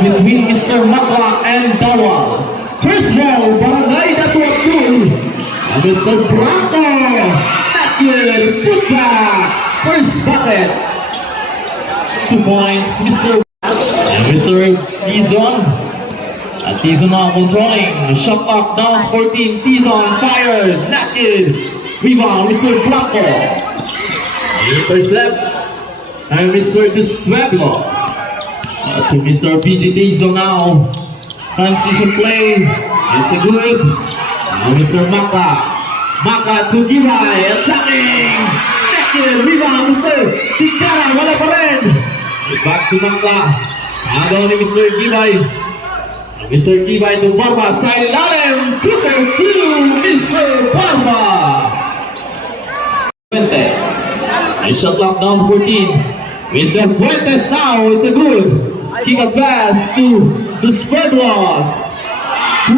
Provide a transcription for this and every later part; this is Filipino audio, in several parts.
Between Mr. Makla and Dawal. First ball, Barangay Datu Abdul. And Mr. Blanco. Not good. Put back. First bucket. 2 points, Mr. And Mr. Tizon. And Tizon now controlling. Shot clock down 14. Tizon fires. Not good. Rebound, Mr. Blanco. Intercept. And Mr. Despueblos. To Mr. PG Tizon now. Transition play. It's a good. Now Mr. Maka. Maka to Gibay. Attacking. Second rebound, Mr. Tikara. Wala pa rin. Back to Maka. Agaw ni Mr. Gibay. Mr. Gibay to Barba. Side ilalim. 2-2. Mr. Barba. Fuentes. A shot clock down 14. Mr. Fuentes now. It's a good. Kick a pass to the Spreadloss. 3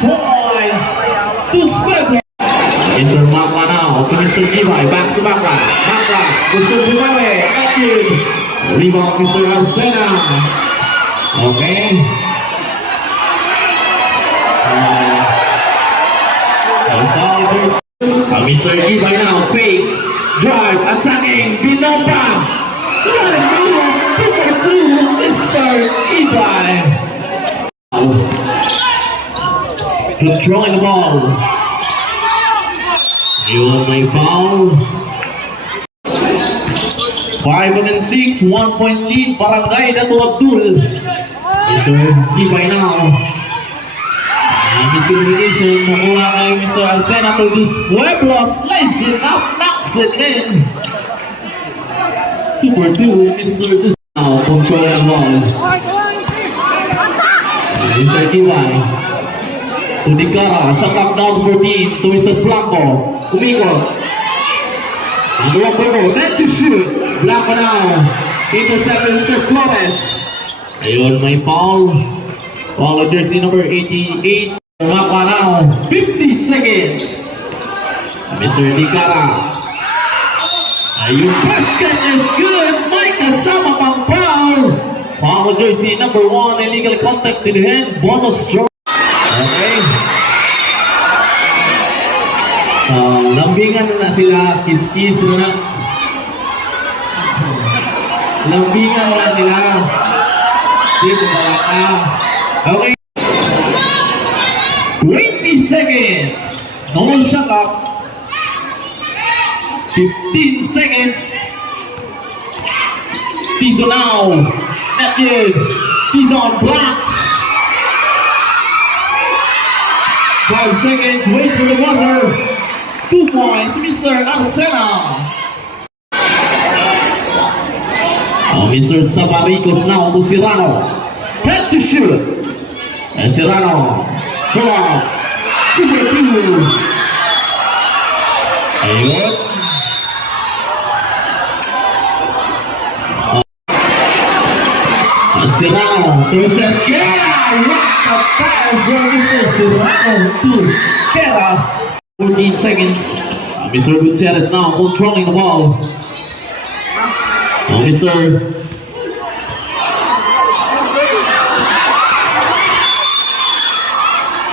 points to Spreadloss. Mr. Maka now to Mr. Gibay. Back to Maka. Maka. Mr. Gibay. Active. Rebound Mr. Arsena. Okay. Mr. Gibay now fakes. Drive. Attacking. Binomba. Mr. Gibay. Controlling the ball. You may foul. 5-6, 1 point lead. Barangay Datu Abdul. Mr. Gibay now. Miscommunication. Nakuha kay Mr. Alcena to this Pueblo. Slice it up. Knocks it in. 2-2, Mr. Now controlling the ball. Mr. Gibay. To Tikara. Shot clock down 14. To Mr. Blanco. Umikot. Nagawa ko. Net to shoot. Blanco now. Intercept Mr. Flores. Ayun, may foul. Foul of jersey number 88. Maka now. 50 seconds. Mr. Tikara. Ayun, basket is good. May kasama pang foul. Foul of jersey number 1. Illegal contact with the hand. Bonus stroke. Okay. Lambingan na sila. Kiss-kiss na. Lambingan na nila. Dito ba ka? Okay. 20 seconds. No shot up. 15 seconds. Tizon now. Not good. Tizon blocks. 5 seconds. Wait for the buzzer. 2 points. Mr. Arsena. Mr. Sabaricos now to Serrano. Head to shoot. And Serrano. Come on. 2-2. Ayun. Serrano to Mr. Guerra. What a pass from Mr. Serrano to Guerra. 14 seconds. Mr. Gutierrez now controlling the ball. Mr.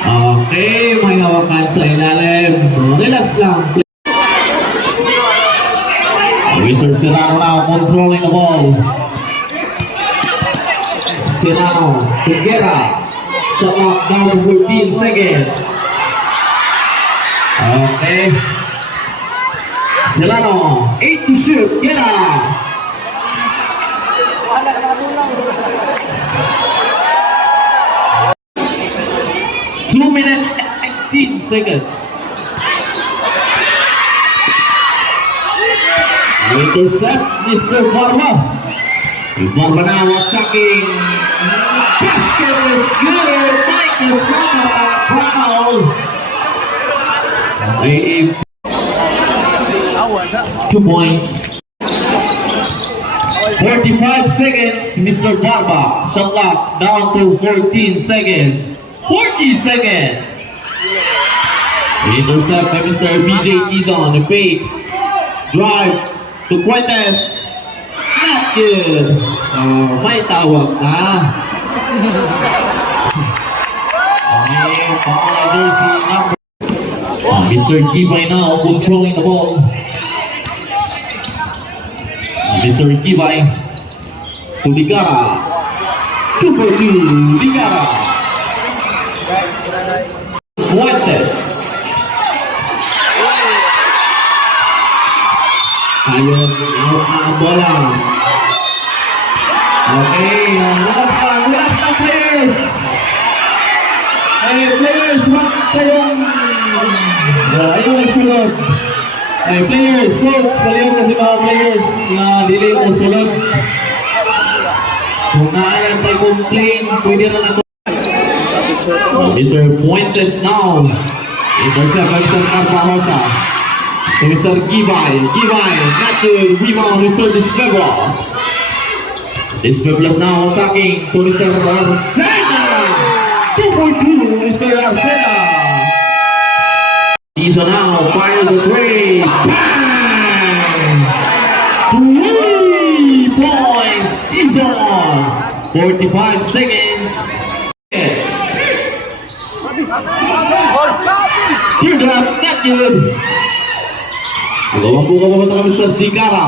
Okay, may hawakan sa ilalim. Relax lang. Mr. Serrano now controlling the ball. Serrano to Guerra. Shot clock down to 14 seconds. Okay. Serrano, 8 to shoot. Guerra. Two minutes and 15 seconds. Intercept, Mr. Barba. Barba now attacking. Basket is good. Mike Kasama foul. 2 points. 45 seconds, Mr. Barba. Shot clock down to 14 seconds. 40 seconds. Intercept by Mr. PJ Tizon. The fakes. Drive to Fuentes. Not good. May tawag na. Okay, pangalan jersey number. Mr. Gibay now controlling the ball. Mr. Gibay to Digara. 2 for 2, Digara. Fuentes. Ayun, ang bola. Okay, relax lang players. Hey players, huwag kayong ayaw nagsulod. Hey players, coach, baliw kasi mga players na dili mo sulod. Kung naalan tayo complain, pwede na nato. Mr. Fuentes now. Intercept by Mr. Carpajosa. To Mr. Gibay, not good. Rebound, Mr. Despebros. Despebros now attacking to Mr. Arcena. 2 for 2, Mr. Arcena. Tizo now fires a three. Bang! 3 points. Tizo. 45 seconds. Teardrop, not good. Agawang buka pa ito Mr. Digara.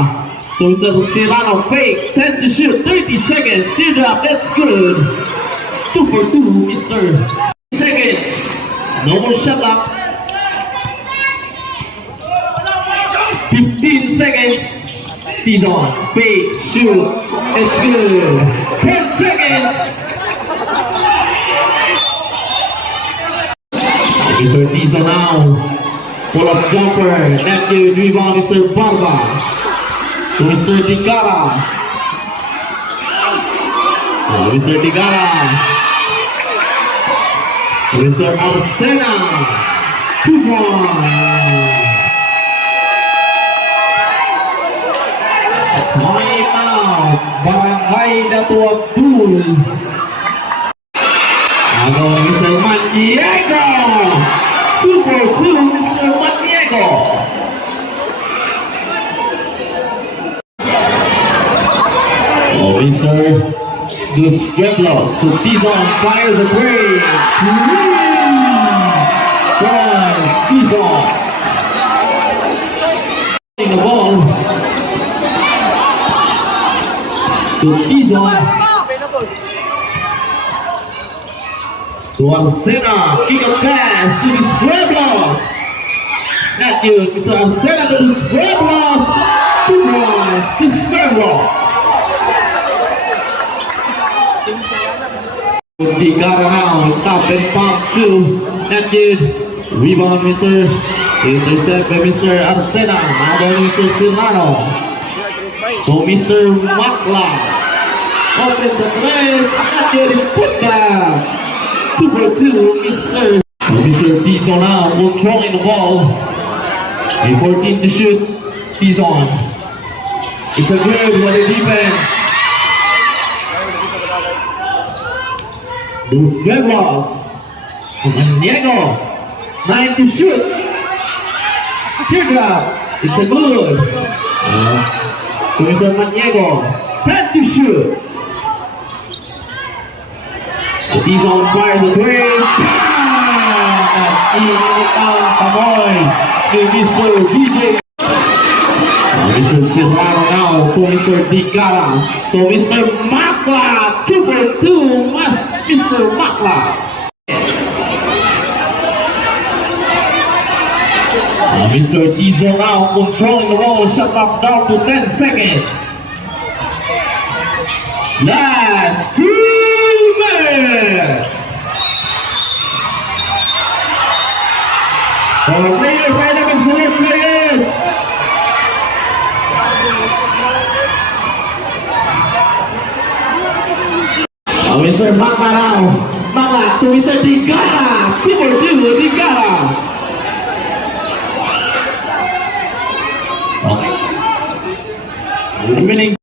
To Mr. Serrano, fake, 10 to shoot, 30 seconds. Teardrop, that's good. 2 for 2, Mr. Seconds. No more shot up. 15 seconds. Tizon, fake, shoot, it's good. 10 seconds. Mr. Tizon now. Pull up jumper, net good, rebound Mr. Barba. To Mr. Digara. Mr. Digara. To Mr. Arcena. 2 points. Time out. Barangay Dato Abdul. Agaw Mr. Maniego. 2 for 2, Mr. Maniego. Mr. Dos Pueblos to Tizon, fires a three. 3 points, Tizon. The ball to Tizon. To Arcena, kick a pass to Dos Pueblos. Not good, Mr. Arcena to Dos Pueblos. 2 points, Dos Pueblos. Digara now, stop and pump 2. Not good. Rebound, Mr. Intercept by Mr. Arcena. Now by Mr. Serrano. So Mr. Makla. Offensive place. Not good. Put back. 2 for 2, Mr. Tizon now controlling the ball. A 14 to shoot. Tizon. It's a good for the defense. Dos Pueblos. Maniego. 9 to shoot. Teardrop. It's a good. To Mr. Maniego. 10 to shoot. Tizon fires a three. Kamoy. Mr. DJ. Mr. Serrano now to Mr. Digara. To Mr. Makla. 2 for 2. Mr. Makla. Mr. Tizon now controlling the ball. Shot clock down to 10 seconds. Last 2 minutes. Players, ay nagsunod players. Mr. Makla now. Makla to Mr. Digara. 2 for 2, Digara. Okay. Remaining